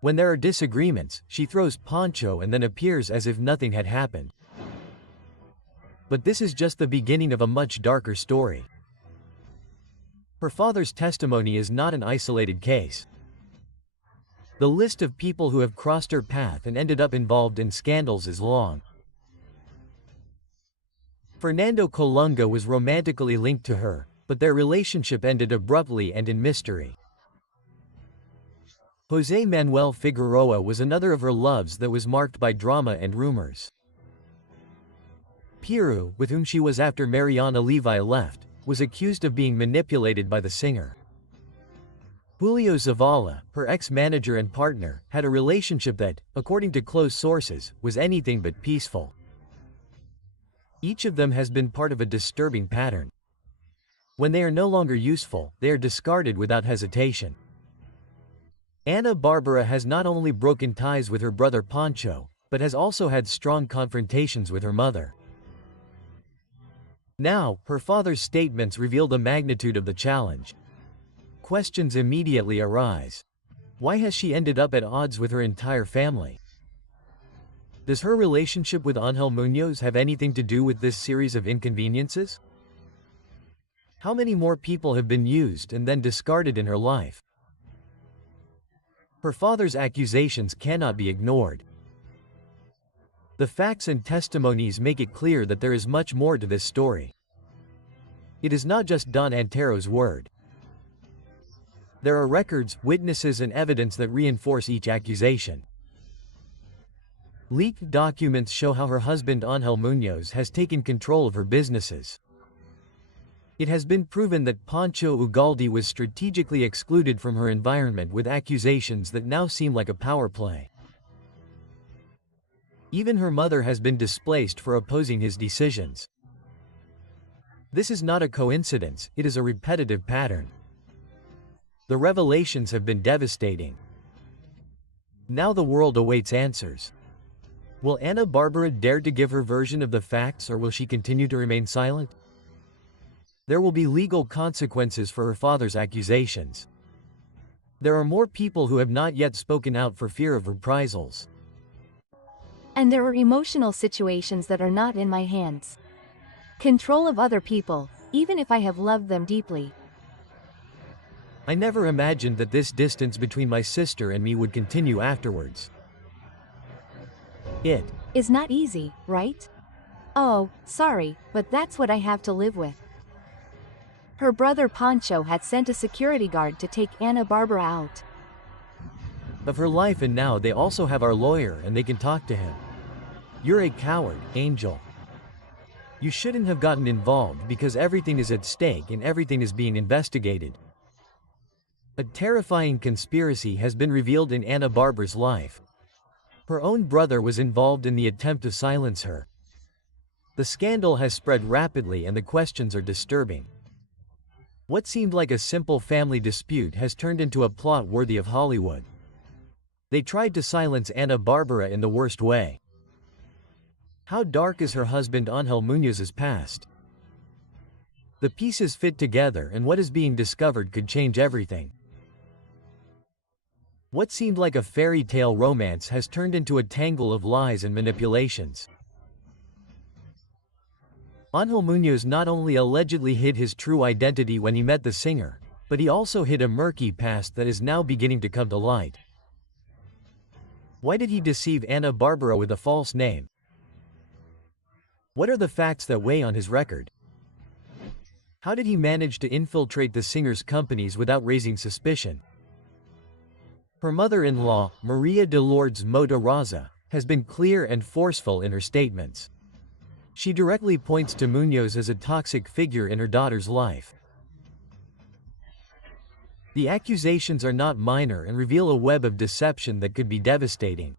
When there are disagreements, she throws Pancho and then appears as if nothing had happened. But this is just the beginning of a much darker story. Her father's testimony is not an isolated case. The list of people who have crossed her path and ended up involved in scandals is long. Fernando Colunga was romantically linked to her, but their relationship ended abruptly and in mystery. José Manuel Figueroa was another of her loves that was marked by drama and rumors. Piru, with whom she was after Mariana Levi left, was accused of being manipulated by the singer. Julio Zavala, her ex-manager and partner, had a relationship that, according to close sources, was anything but peaceful. Each of them has been part of a disturbing pattern. When they are no longer useful, they are discarded without hesitation. Ana Bárbara has not only broken ties with her brother Pancho, but has also had strong confrontations with her mother. Now, her father's statements reveal the magnitude of the challenge. Questions immediately arise. Why has she ended up at odds with her entire family? Does her relationship with Ángel Muñoz have anything to do with this series of inconveniences? How many more people have been used and then discarded in her life? Her father's accusations cannot be ignored. The facts and testimonies make it clear that there is much more to this story. It is not just Don Antero's word. There are records, witnesses, and evidence that reinforce each accusation. Leaked documents show how her husband Ángel Muñoz has taken control of her businesses. It has been proven that 𝗗𝗏𝗏 was strategically excluded from her environment with accusations that now seem like a power play. Even her mother has been displaced for opposing his decisions. This is not a coincidence, it is a repetitive pattern. The revelations have been devastating. Now the world awaits answers. Will Ana Bárbara dare to give her version of the facts, or will she continue to remain silent? There will be legal consequences for her father's accusations. There are more people who have not yet spoken out for fear of reprisals. And there are emotional situations that are not in my hands. Control of other people, even if I have loved them deeply. I never imagined that this distance between my sister and me would continue afterwards. It Is not easy, right? Oh, sorry, but that's what I have to live with. Her brother Pancho had sent a security guard to take Ana Bárbara out of her life, and now they also have our lawyer and they can talk to him. You're a coward, Angel. You shouldn't have gotten involved because everything is at stake and everything is being investigated. A terrifying conspiracy has been revealed in Ana Bárbara's life. Her own brother was involved in the attempt to silence her. The scandal has spread rapidly and the questions are disturbing. What seemed like a simple family dispute has turned into a plot worthy of Hollywood. They tried to silence Ana Bárbara in the worst way. How dark is her husband Ángel Muñoz's past? The pieces fit together, and what is being discovered could change everything. What seemed like a fairy tale romance has turned into a tangle of lies and manipulations. Ángel Muñoz not only allegedly hid his true identity when he met the singer, but he also hid a murky past that is now beginning to come to light. Why did he deceive Ana Bárbara with a false name? What are the facts that weigh on his record? How did he manage to infiltrate the singer's companies without raising suspicion? Her mother-in-law, María de Lourdes Mota Raza, has been clear and forceful in her statements. She directly points to Muñoz as a toxic figure in her daughter's life. The accusations are not minor and reveal a web of deception that could be devastating.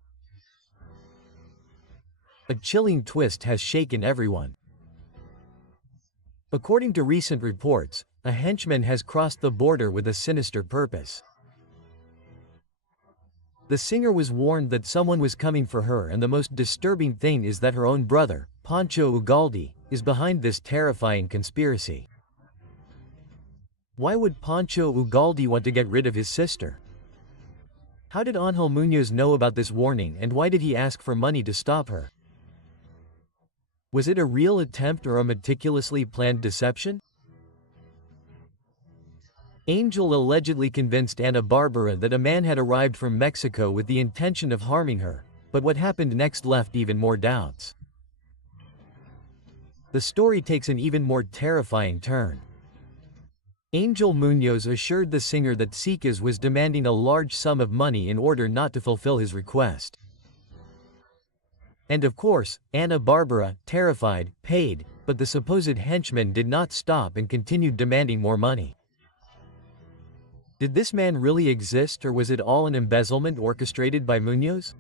A chilling twist has shaken everyone. According to recent reports, a henchman has crossed the border with a sinister purpose. The singer was warned that someone was coming for her, and the most disturbing thing is that her own brother, 𝗗𝗏𝗏𝗏, is behind this terrifying conspiracy. Why would 𝗗𝗏𝗏𝗏 want to get rid of his sister? How did Ángel Muñoz know about this warning, and why did he ask for money to stop her? Was it a real attempt or a meticulously planned deception? Angel allegedly convinced Ana Bárbara that a man had arrived from Mexico with the intention of harming her, but what happened next left even more doubts. The story takes an even more terrifying turn. Ángel Muñoz assured the singer that 𝗖𝗘𝗥𝗜 was demanding a large sum of money in order not to fulfill his request. And of course, Ana Bárbara, terrified, paid, but the supposed henchman did not stop and continued demanding more money. Did this man really exist, or was it all an embezzlement orchestrated by Muñoz?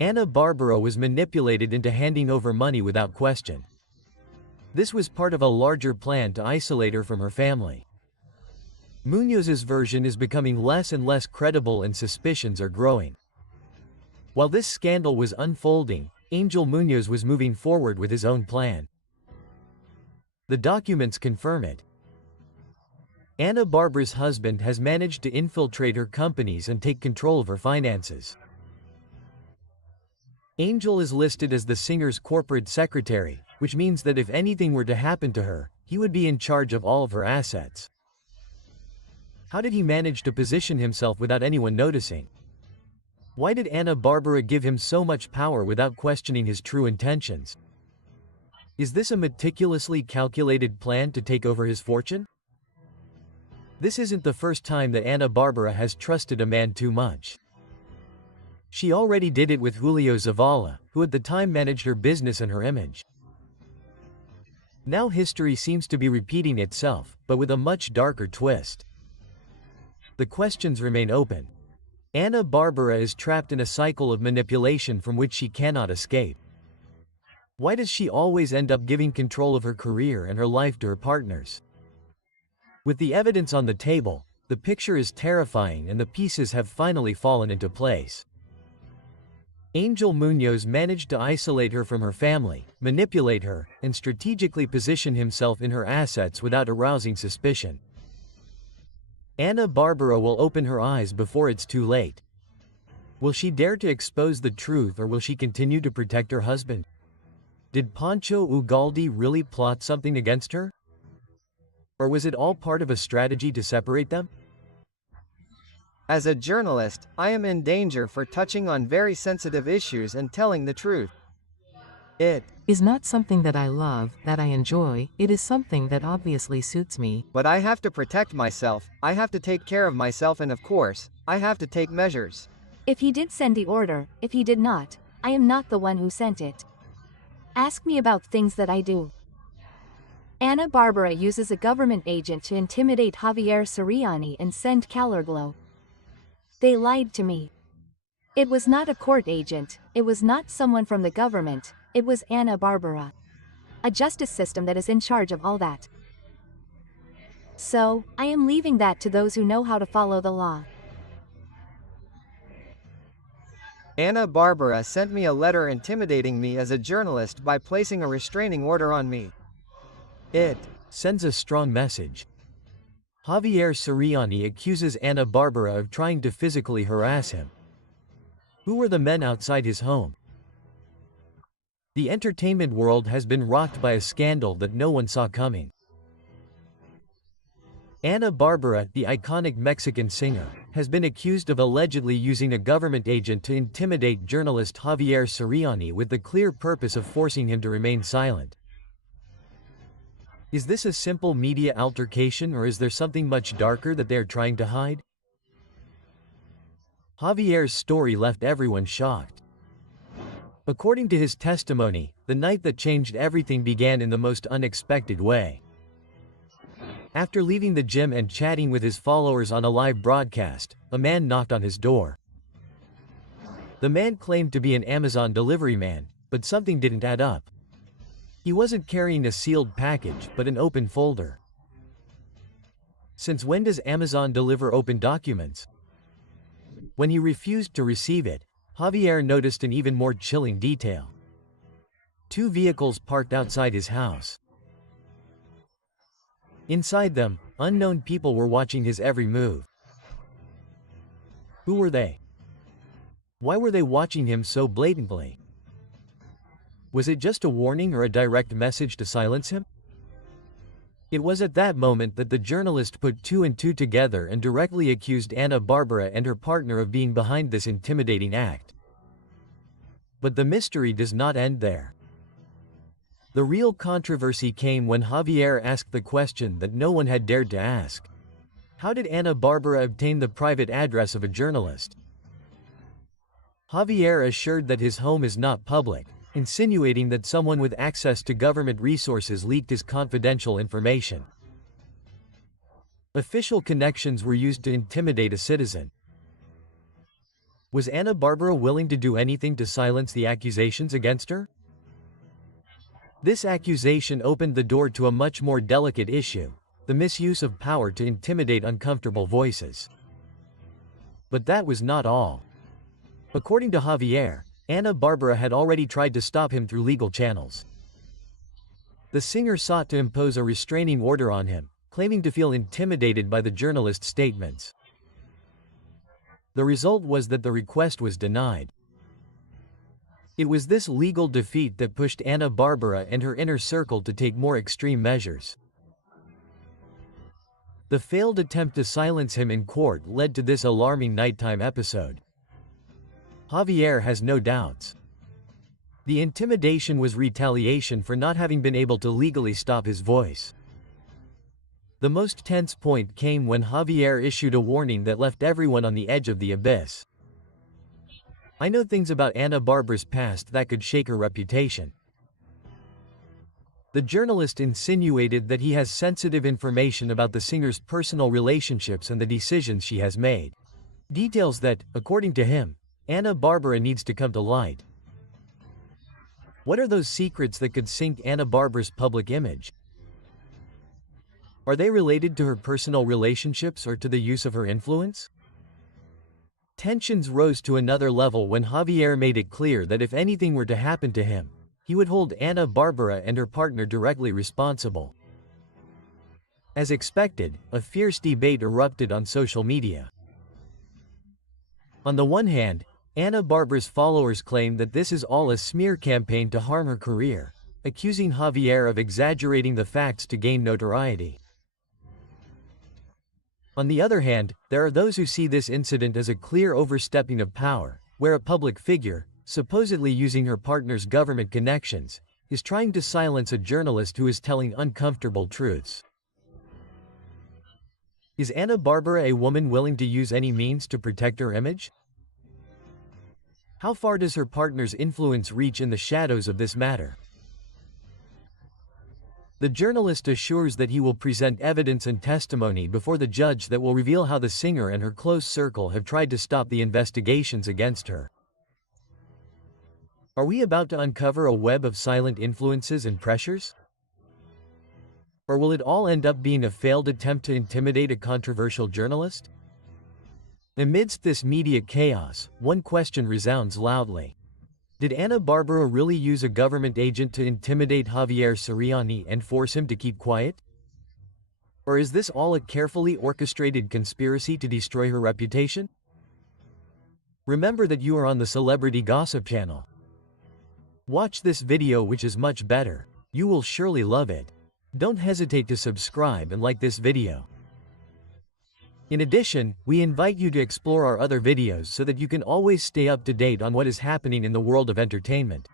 Ana Bárbara was manipulated into handing over money without question. This was part of a larger plan to isolate her from her family. Muñoz's version is becoming less and less credible and suspicions are growing. While this scandal was unfolding, Ángel Muñoz was moving forward with his own plan. The documents confirm it. Ana Bárbara's husband has managed to infiltrate her companies and take control of her finances. Angel is listed as the singer's corporate secretary, which means that if anything were to happen to her, he would be in charge of all of her assets. How did he manage to position himself without anyone noticing? Why did Ana Bárbara give him so much power without questioning his true intentions? Is this a meticulously calculated plan to take over his fortune? This isn't the first time that Ana Bárbara has trusted a man too much. She already did it with Julio Zavala, who at the time managed her business and her image. Now history seems to be repeating itself, but with a much darker twist. The questions remain open. Ana Bárbara is trapped in a cycle of manipulation from which she cannot escape. Why does she always end up giving control of her career and her life to her partners? With the evidence on the table, the picture is terrifying and the pieces have finally fallen into place. Angel Munoz managed to isolate her from her family, manipulate her, and strategically position himself in her assets without arousing suspicion. Ana Bárbara will open her eyes before it's too late. Will she dare to expose the truth, or will she continue to protect her husband? Did 𝗗𝗏𝗏𝗏 really plot something against her? Or was it all part of a strategy to separate them? As a journalist, I am in danger for touching on very sensitive issues and telling the truth. It is not something that I love, that I enjoy, it is something that obviously suits me. But I have to protect myself, I have to take care of myself, and of course, I have to take measures. If he did send the order, if he did not, I am not the one who sent it. Ask me about things that I do. Ana Bárbara uses a government agent to intimidate Javier Ceriani and send 𝗗𝗏𝗏𝗏. They lied to me. It was not a court agent, it was not someone from the government, it was Ana Bárbara. A justice system that is in charge of all that. So, I am leaving that to those who know how to follow the law. Ana Bárbara sent me a letter intimidating me as a journalist by placing a restraining order on me. It sends a strong message. Javier Ceriani accuses Ana Bárbara of trying to physically harass him. Who were the men outside his home? The entertainment world has been rocked by a scandal that no one saw coming. Ana Bárbara, the iconic Mexican singer, has been accused of allegedly using a government agent to intimidate journalist Javier Ceriani with the clear purpose of forcing him to remain silent. Is this a simple media altercation, or is there something much darker that they are trying to hide? Javier's story left everyone shocked. According to his testimony, the night that changed everything began in the most unexpected way. After leaving the gym and chatting with his followers on a live broadcast, a man knocked on his door. The man claimed to be an Amazon delivery man, but something didn't add up. He wasn't carrying a sealed package, but an open folder. Since when does Amazon deliver open documents? When he refused to receive it, Javier noticed an even more chilling detail. 2 vehicles parked outside his house. Inside them, unknown people were watching his every move. Who were they? Why were they watching him so blatantly? Was it just a warning or a direct message to silence him? It was at that moment that the journalist put 2 and 2 together and directly accused Ana Bárbara and her partner of being behind this intimidating act. But the mystery does not end there. The real controversy came when Javier asked the question that no one had dared to ask. How did Ana Bárbara obtain the private address of a journalist? Javier assured that his home is not public, insinuating that someone with access to government resources leaked his confidential information. Official connections were used to intimidate a citizen. Was Ana Bárbara willing to do anything to silence the accusations against her? This accusation opened the door to a much more delicate issue, the misuse of power to intimidate uncomfortable voices. But that was not all. According to Javier, Ana Bárbara had already tried to stop him through legal channels. The singer sought to impose a restraining order on him, claiming to feel intimidated by the journalist's statements. The result was that the request was denied. It was this legal defeat that pushed Ana Bárbara and her inner circle to take more extreme measures. The failed attempt to silence him in court led to this alarming nighttime episode. Javier has no doubts. The intimidation was retaliation for not having been able to legally stop his voice. The most tense point came when Javier issued a warning that left everyone on the edge of the abyss. I know things about Ana Bárbara's past that could shake her reputation. The journalist insinuated that he has sensitive information about the singer's personal relationships and the decisions she has made. Details that, according to him, Ana Bárbara needs to come to light. What are those secrets that could sink Ana Bárbara's public image? Are they related to her personal relationships or to the use of her influence? Tensions rose to another level when Javier made it clear that if anything were to happen to him, he would hold Ana Bárbara and her partner directly responsible. As expected, a fierce debate erupted on social media. On the one hand, Ana Bárbara's followers claim that this is all a smear campaign to harm her career, accusing Javier of exaggerating the facts to gain notoriety. On the other hand, there are those who see this incident as a clear overstepping of power, where a public figure, supposedly using her partner's government connections, is trying to silence a journalist who is telling uncomfortable truths. Is Ana Bárbara a woman willing to use any means to protect her image? How far does her partner's influence reach in the shadows of this matter? The journalist assures that he will present evidence and testimony before the judge that will reveal how the singer and her close circle have tried to stop the investigations against her. Are we about to uncover a web of silent influences and pressures? Or will it all end up being a failed attempt to intimidate a controversial journalist? Amidst this media chaos, one question resounds loudly. Did Ana Bárbara really use a government agent to intimidate Javier Ceriani and force him to keep quiet? Or is this all a carefully orchestrated conspiracy to destroy her reputation? Remember that you are on the Celebrity Gossip channel. Watch this video, which is much better. You will surely love it. Don't hesitate to subscribe and like this video. In addition, we invite you to explore our other videos so that you can always stay up to date on what is happening in the world of entertainment.